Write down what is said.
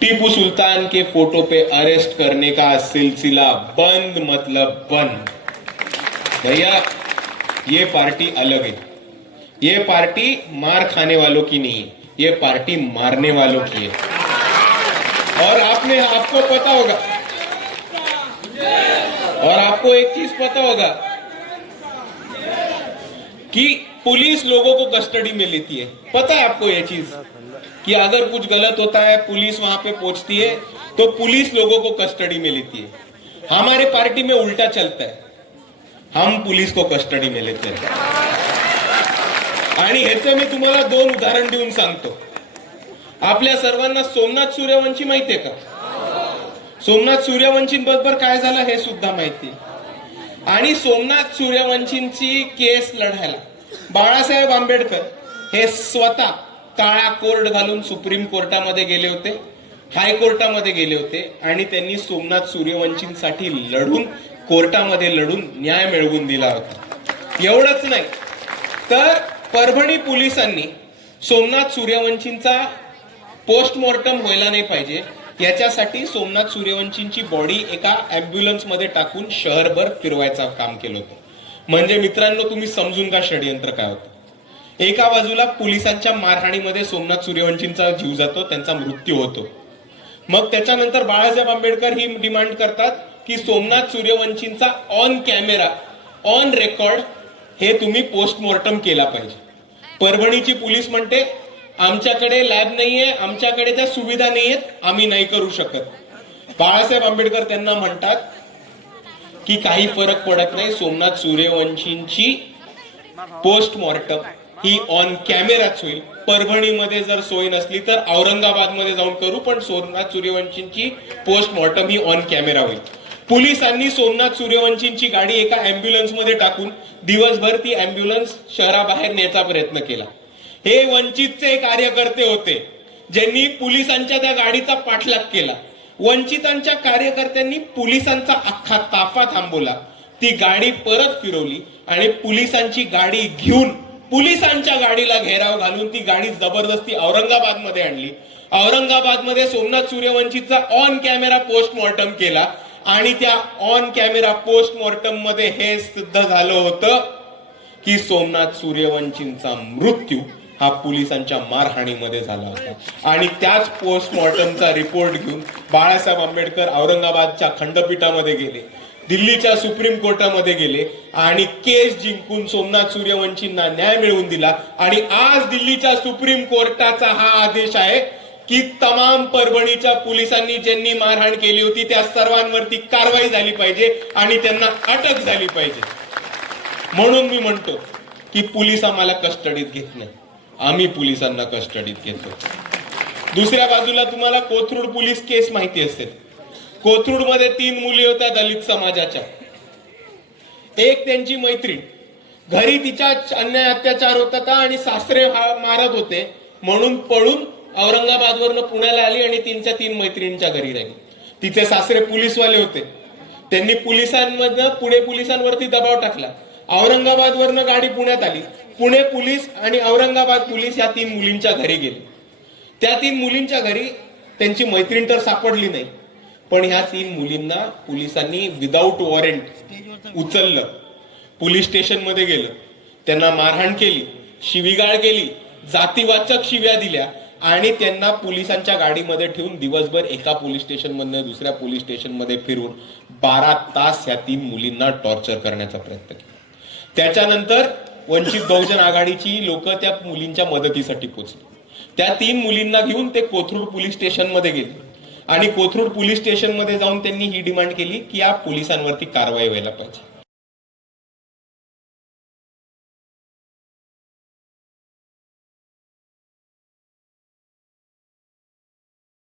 टीपू सुल्तान के फ़ोटो पे अरेस्ट करने का सिलसिला बंद मतलब बंद। भैया, ये पार्टी अलग है। ये पार्टी मार खाने वालों की नहीं है, ये पार्टी मारने वालों की है। और आपने, आपको पता होगा, और आपको एक चीज़ पता होगा कि पुलिस लोगों को कस्टडी में लेती है। पता है आपको ये चीज? कि अगर कुछ गलत होता है पुलिस वहां पे पहुंचती है तो पुलिस लोगों को कस्टडी में लेती है। हमारे पार्टी में उल्टा चलता है। हम पुलिस को कस्टडी में लेते हैं। आणि ह्याचं मी तुम्हाला दोन उदाहरण देऊन सांगतो. आपल्या सर्वांना सोमनाथ सूर्यवंशी माहितीये का? सोमनाथ सूर्यवंशींबरोबर काय झालं हे सुद्धा माहिती. आणि सोमनाथ सूर्यवंशींची केस लढायला. बाळासाहेब आंबेडकर हे स्वतः काळा कोर्ट घालून सुप्रीम कोर्टामध्ये गेले होते हायकोर्टामध्ये गेले होते आणि त्यांनी सोमनाथ सूर्यवंशींसाठी लढून कोर्टामध्ये लढून न्याय मिळवून दिला होता. एवढंच नाही. तर परभणी पोलिसांनी सोमनाथ सूर्यवंशींचा पोस्टमॉर्टम व्हायला नाही पाहिजे. याच्यासाठी सोमनाथ सूर्यवंशींची बॉडी एका ॲम्ब्युलन्समध्ये टाकून शहरभर फिरवायचं काम केलं होतं. म्हणजे मित्रांनो तुम्ही समजून का षडयंत्र काय होतं. एका बाजूला पोलिसांच्या मारहाणीमध्ये सोमनाथ सूर्यवंशींचा जीव जातो त्यांचा मृत्यू होतो. मग त्याच्यानंतर बाळासाहेब आंबेडकर ही डिमांड करतात की सोमनाथ सूर्यवंशींचा ऑन कॅमेरा ऑन रेकॉर्ड हे तुम्ही पोस्टमॉर्टम केला पाहिजे. परभणीची पोलीस म्हणते आमच्याकडे लॅब नाहीये आमच्याकडे त्या सुविधा नाहीयेत आम्ही नाही करू शकत. बाळासाहेब आंबेडकर त्यांना म्हणतात की काही फरक पडत नाही. सोमनाथ सूर्यवंशींची पोस्टमॉर्टम ही ऑन कॅमेराच होईल. परभणीमध्ये जर सोय नसली तर औरंगाबादमध्ये जाऊन करू पण सोमनाथ सूर्यवंशींची पोस्टमॉर्टम ही ऑन कॅमेरा होईल. पोलिसांनी सोमनाथ सूर्यवंशींची गाडी एका अँब्युलन्समध्ये टाकून दिवसभर ती अँब्युलन्स शहराबाहेर नेचा प्रयत्न केला. हे वंचितचे कार्यकर्ते होते ज्यांनी पोलिसांच्या त्या गाडीचा पाठलाग केला. वंचितांच्या कार्यकर्त्यांनी पोलिसांचा अख्खा ताफा थांबवला. ती गाडी परत फिरवली आणि पोलिसांची गाडी घेऊन पोलिसांच्या गाडीला घेराव घालून ती गाडी जबरदस्ती औरंगाबादमध्ये आणली. औरंगाबादमध्ये सोमनाथ सूर्यवंशीचा ऑन कॅमेरा पोस्टमॉर्टम केला आणि त्या ऑन कॅमेरा पोस्टमॉर्टममध्ये हे सिद्ध झालं होतं की सोमनाथ सूर्यवंशींचा मृत्यू हा पोलिसांच्या मारहाणीमध्ये झाला होता. आणि त्याच पोस्टमॉर्टमचा रिपोर्ट घेऊन बाळासाहेब आंबेडकर औरंगाबादच्या खंडपीठामध्ये गेले दिल्लीच्या सुप्रीम कोर्टामध्ये गेले आणि केस जिंकून सोमनाथ सूर्यवंशींना न्याय मिळवून दिला. आणि आज दिल्लीच्या सुप्रीम कोर्टाचा हा आदेश आहे की तमाम परभणीच्या पोलिसांनी ज्यांनी मारहाण केली होती त्या सर्वांवरती कारवाई झाली पाहिजे आणि त्यांना अटक झाली पाहिजे. म्हणून मी म्हणतो की पोलीस आम्हाला कस्टडीत घेत नाही. आम्ही पोलिसांना कस्टडीत घेतो. दुसऱ्या बाजूला तुम्हाला कोथरूड पोलीस केस माहिती असेल. कोथरूडमध्ये तीन मुली होत्या दलित समाजाच्या. एक त्यांची मैत्रीण. घरी तिच्या अन्याय अत्याचार होत होता आणि सासरे मारत होते. म्हणून पळून औरंगाबादवरनं पुण्याला आली आणि तीनच्या तीन मैत्रिणींच्या घरी राहिली. तिचे सासरे पोलीसवाले होते. त्यांनी पोलिसांमधनं पुणे पोलिसांवरती दबाव टाकला. औरंगाबादवरनं गाडी पुण्यात आली. पुणे पोलीस आणि औरंगाबाद पोलीस या तीन मुलींच्या घरी गेले. त्या तीन मुलींच्या घरी त्यांची मैत्रीण तर सापडली नाही पण ह्या तीन मुलींना पोलिसांनी विदाऊट वॉरंट उचललं. पोलीस स्टेशनमध्ये गेलं. त्यांना मारहाण केली शिवीगाळ केली जातीवाचक शिव्या दिल्या आणि त्यांना पोलिसांच्या गाडीमध्ये ठेवून दिवसभर एका पोलीस स्टेशनमधनं दुसऱ्या पोलीस स्टेशनमध्ये फिरून बारा तास या तीन मुलींना टॉर्चर करण्याचा प्रयत्न केला. त्याच्यानंतर वंचित बहुजन आघाडीची लोक त्या मुलींच्या मदतीसाठी पोचली. त्या तीन मुलींना घेऊन ते कोथरूड पोलीस स्टेशनमध्ये गेले. आणि कोथरूड पोलीस स्टेशनमध्ये जाऊन त्यांनी ही डिमांड केली की या पोलिसांवरती कारवाई व्हायला पाहिजे.